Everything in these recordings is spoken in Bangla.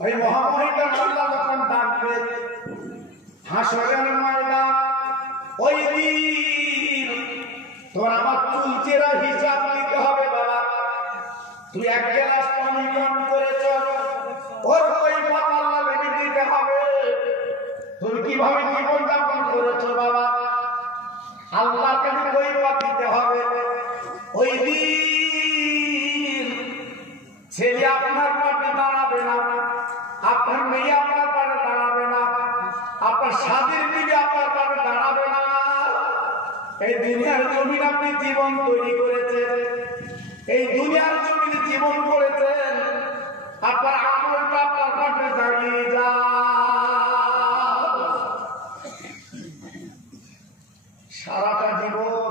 ওই মহামহিম আল্লাহ যখন ডাকবে হাসরের ময়দান, ওই দিন তোমার আমার চুল চেরা হিসাব দিতে হবে। বাবা তুই এক গ্লাস পানি পান করেছ, ওর ওই পাতা লেগে দিতে হবে। তুমি কিভাবে জীবন যাপন করেছো বাবা, আল্লাহকে ওই পাত দিতে হবে। ওই দিন ছেলে আপনার পাশে দাঁড়াবে না, আপনার মেয়ে আপনার পাশে দাঁড়াবে না, আপনার স্বাধীন বিবি আপনার পাশে দাঁড়াবে না। এই দুনিয়ার জমিন আপনি জীবন তৈরি করেছেন, এই দুনিয়ার জমিনে জীবন করেছেন, আপনার আমলটা আপনার পাশে দাঁড়িয়ে যা। সারাটা জীবন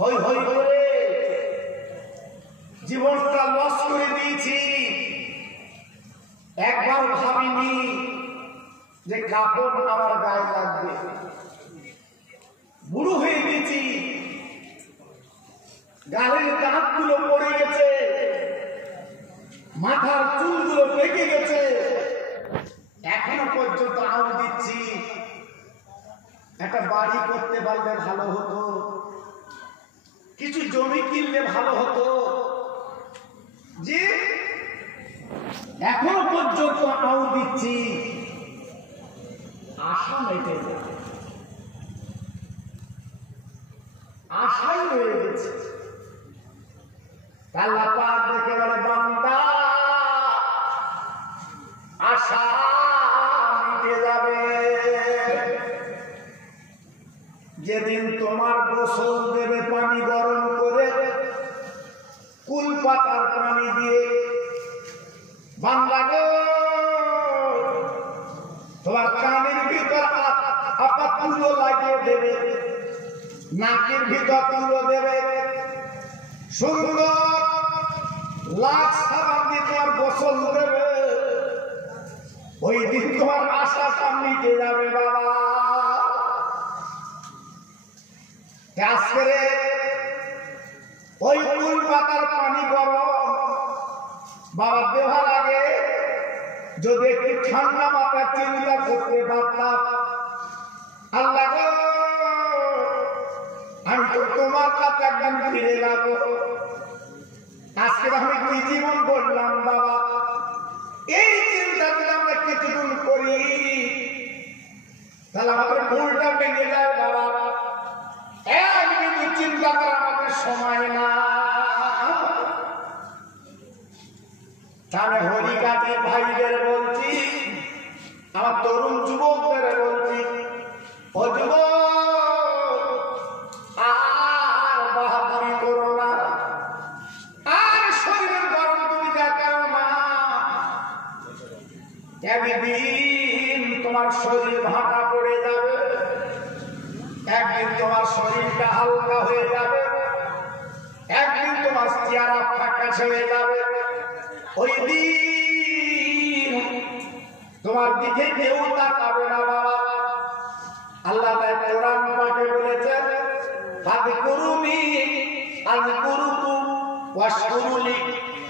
হই হই করে জীবনটা লস করে দিয়েছি, একবার ভাবিনি যে কাপড় আমার গায়ে লাগবে। বুড়ো হয়ে গেছি, গালের দাঁতগুলো পড়ে গেছে, মাথার চুলগুলো পেকে গেছে, এখনো পর্যন্ত আউ দিচ্ছি একটা বাড়ি করতে পারলে ভালো হতো, কিছু জমি কিনলে ভালো হতো, যে এখনো পর্যন্ত আউ দিচ্ছি। আশা মেটে যাবে, আশাই রয়ে গেছে। আল্লাহ পাক দেখে বলে বান্দা আশা মিটে যাবে যেদিন তোমার গোসল দেবে পানি গরম করে, কুল পাতার পানি দিয়ে। বান্দা গো তোমার কানের ভিতর আপা তুলো লাগিয়ে দেবে, নাকের ভিতর তুলো দেবে, সুন্দর লাখ সাবান দিয়ে তোমার গোসল দেবে। ওই দিন তোমার আশাটা মিটে যাবে বাবা। আজকে ওই কুল পাতার পানি গরম বাবা দেওয়ার আগে যদি একটু ঠান্ডা মাথা চিন্তা করতে পারতাম, আল্লাহ গো আমি তো তোমার কাছে একদম ফিরে যাবো। আজকে আমি কি জীবন করলাম বাবা, এই চিন্তা যদি আমরা কিছুদিন করি তাহলে আমাদের ভুলটা ভেঙে যায় বাবা। কিন্তু চিন্তা করার আমাদের সময় না। তাহলে হরিকাটের ভাইদের বলছি, আমার তরুণ যুবকদের বলছি, ও যুবক আর বাহাদুরি করো না, আর শরীরের গরম তুমি দেখাও না। একদিন তোমার শরীর ভাটা পড়ে যাবে, একদিন তোমার শরীরটা হালকা হয়ে যাবে, একদিন তোমার চেহারা ফ্যাকাশ হয়ে যাবে। ওই দিন তোমার দিকে কেউ তাকাবে না বাবা। আল্লাহ তাআলা কোরআন পাঠে বলেছেন, ফাযকুরুনি আযকুরুকুম ওয়াশকুরুলি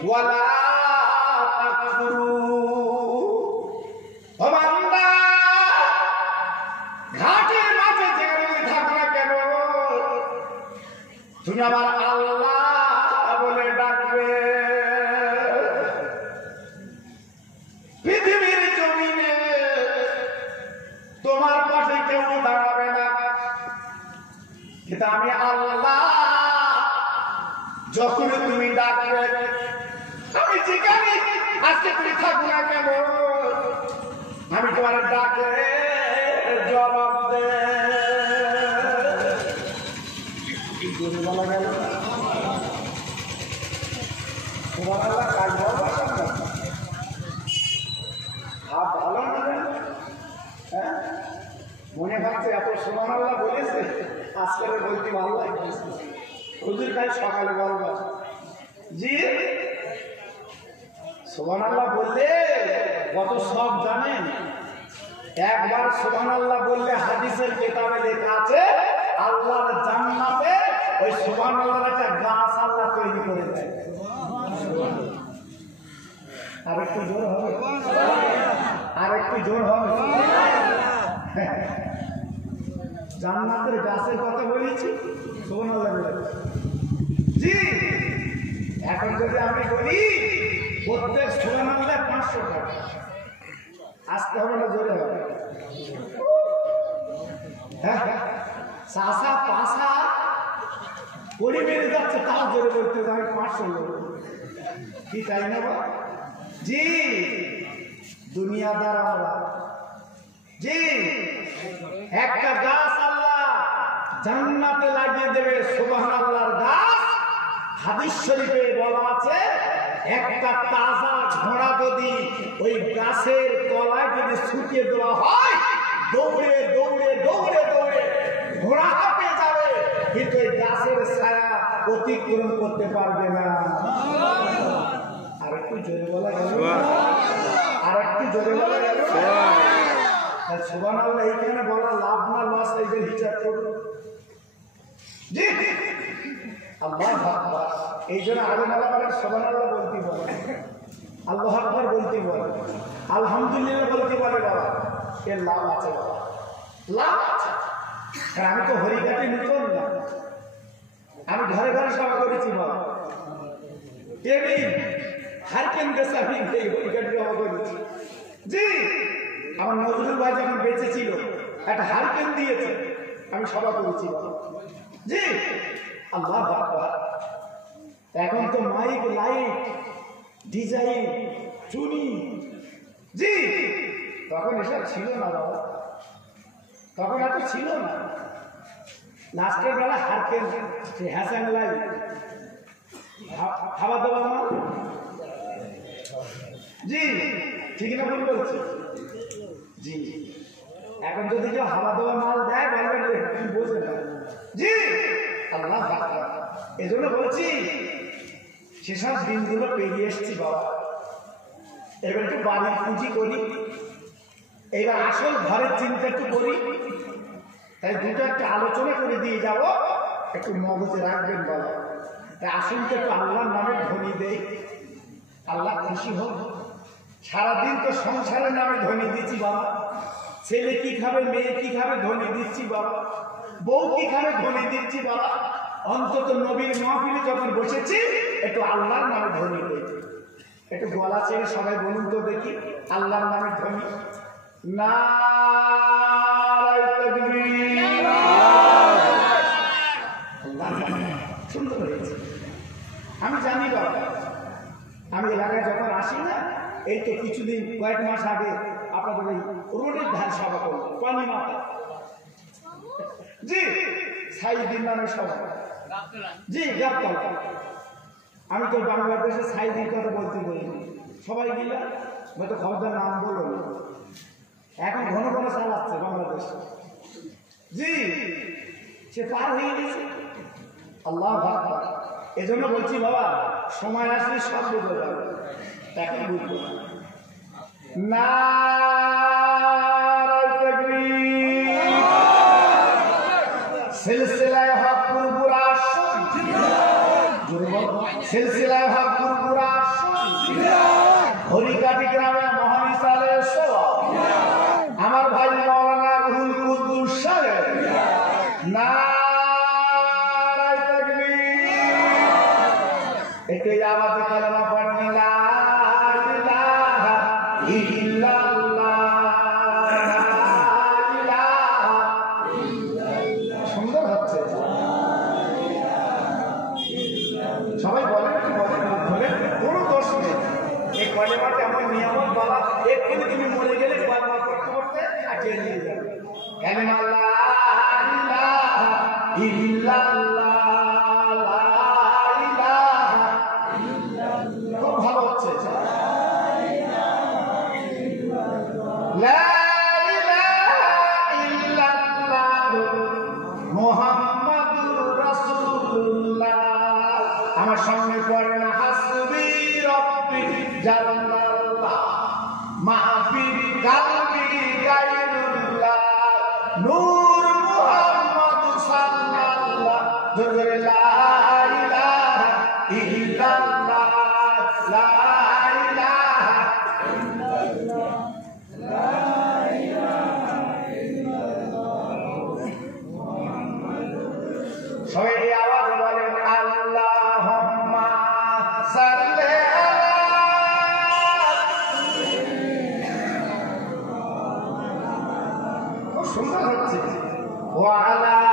ওয়ালা তাকফুরু। ও বান্দা, ঘাটের মাঝে যেখানে থাকো না কেন, তুমি আমার আল্লাহ বলে ডাকবে। পৃথিবীর জমিনে তোমার পাশে কেউ দাঁড়াবে না, কিন্তু আমি আল্লাহ যখন তুমি ডাকবে, আমি যেখানে আজকে তুমি থাকো না কেন, আমি তোমার ডাকে জবাব দে। বলা গেল তোমার আল্লাহ কাজ ভালো না, হ্যাঁ মনে ভাবছে এত সুবহানাল্লাহ বলেছে, আজকে বলতে ভালো লাগছে। হুজুর কাল সকালে বলবো জি সুবহানাল্লাহ বললে কত সব জানেন। একবার সুবহানাল্লাহ বললে হাদিসের কিতাবে লেখা আছে আল্লাহর জান্নাতে ওই সুবহানাল্লাহর একটা গাছ আল্লাহ তৈরি করে দেয়। আর একটু জোর হবে, আর একটু জোর হবে। জান্নাতের গাছের কথা বলেছি, সুবহানাল্লাহ। জি, এখন যদি আমি বলি প্রত্যেক সুবহানাল্লাহ 500 টাকা, আসতে হবে না জোরে হবে? হ্যাঁ, চাষা পাশা পড়ে মেরে যাচ্ছে, তাও জোরে বলতে আমি 500 লোক কি তাই না? জি, দুনিয়াদার আমরা। জি, একটা গাছ আল্লাহ জান্নাতে লাগিয়ে দেবে, সুবহানাল্লাহর গাছ। হাদিস শরীফে বলা আছে, একটা তাজা ঘোড়া যদি ওই গাছের তলায় যদি ছুটিয়ে দেওয়া হয়, দৌড়ে দৌড়ে দৌড়ে দৌড়ে ঘোড়া হাঁপে যাবে, কিন্তু এই গাছের ছায়া অতিক্রম করতে পারবে না। আর একটু জোরে বলা গেল, আর একটু জোরে বলা গেল। সুবহানাল্লাহ এইখানে বলা লাভ না লস, এইদের হিসাব করুন। জি, আল্লাহু আকবার। এই জন্য আগে বলা বলে সুবহানাল্লাহ বলতে বলে, আল্লাহু আকবার বলতে বলে, আলহামদুলিল্লাহ বলতে বলে। বাবা এর লাভ আছে, বাবা লাভ আছে। আমি তো হরিঘাটে নতুন না, আমি ঘরে ঘরে সভা করেছি। বাবা এমনি হারকেন গেছে, আমি এই হরিঘাটে সভা করেছি। জি, আমার নজরুল ভাই যখন বেঁচে ছিল একটা হারকেন দিয়েছে, আমি সভা করেছি। বাবা জি, আল্লাহু আকবার। এখন তো মাইক, লাইট, ডিজাইন, চুনি। জি, তখন এসব ছিল না বাবা, তখন এত ছিল না। লাস্টের বেলা হারকেন, হ্যাসান লাইট, খাওয়া দাওয়া মাল। জি, ঠিক না ভুল বলছি? জি, এখন যদি কেউ হাওয়া দেওয়া মাল দেয় বলবেন কি বোঝে না। জি, আল্লাহ আকবার। এজন্য বলছি সেসব দিনগুলো পেরিয়ে এসছি বাবা। এবার একটু বাড়ির পুঁজি করি, এবার আসল ঘরের চিন্তা একটু করি। তাই দুটো একটা আলোচনা করে দিয়ে যাব, একটু মগজে রাখবেন বাবা। তাই আসুন তো একটু আল্লাহর নামে ধ্বনি দেই, আল্লাহ খুশি হোক। সারাদিন তো সংসারের নামে ধ্বনি দিচ্ছি বাবা। ছেলে কি খাবে, মেয়ে কি খাবে ধ্বনি দিচ্ছি বাবা, বউ কি খাবে ধ্বনি দিচ্ছি বাবা। অন্তত নবীর মাহফিলে যখন বসেছি একটু আল্লাহর নামে ধ্বনি দেই। একটু গলা ছেড়ে সবাই বলুন তো দেখি আল্লাহর নামে ধ্বনি। নারায়ে তাকবীর। সুন্দর হয়েছে। আমি জানি বাবা, আমি এলাকায় যখন আসি না, এই তো কিছুদিন কয়েক মাস আগে আপনাদের ওই রোডের ধার সভা করলো, পানি মাথা। জি, সাইদিন নামে সভা। জি, গাবতলা। আমি তো বাংলাদেশে সাইদিন কথা বলতে বলিনি, সবাই গিলা হয়তো খবরদার নাম বলল। এখন ঘন ঘন চালাচ্ছে বাংলাদেশ। জি, সে পার হয়ে গেছে। আল্লাহু আকবার। এজন্য বলছি বাবা, সময় আসলে সব বুঝে যাবে, এখন বুঝবো না। নারায়ে তাকবীর। সিলসিলায়ে হক পুরপুরা সিলসিলায়ে হক পুরপুরা হরিকাটি গ্রামে মহামিসালের সভা, আমার ভাই মাওলানা রুহুল কুদ্দুস সাহেব। নারায়ে তাকবীর। একটু আওয়াজে কালেমা পড়েন, লা ইলাহা ইল্লাল্লাহ, লা ইলাহা ইল্লাল্লাহ। সুন্দর হচ্ছে, সবাই বলেন কি বলেন, কোনো দোষ নেই। এই কলেমাটা আমার নিয়ামত বাবা, এক্ষুনি তুমি মরে গেলে কলেমা করতে করতে আটিয়ে নিয়ে যাবে। কালেমা লা ইলাহা ইল্লাল্লাহ, লা ইলাহা ইল্লাল্লাহ। খুব ভালো হচ্ছে। লা ইলাহা ইল্লাল্লাহ মুহাম্মাদুর রাসূলুল্লাহ। আমার সঙ্গে পড়েন, হাসবি রব্বি জাল্লাল্লাহ মাফি কালবি গায়রুল্লাহ, নূর মুহাম্মদ সাল্লাল্লাহ, জোরে লা ইলাহা ইল্লাল্লাহ, লা ইলাহা সবাই এই আওয়াজ বলেন আল্লাহুম্মা সাল্লি আলা। খুব সুন্দর হচ্ছে। ওয়া আলা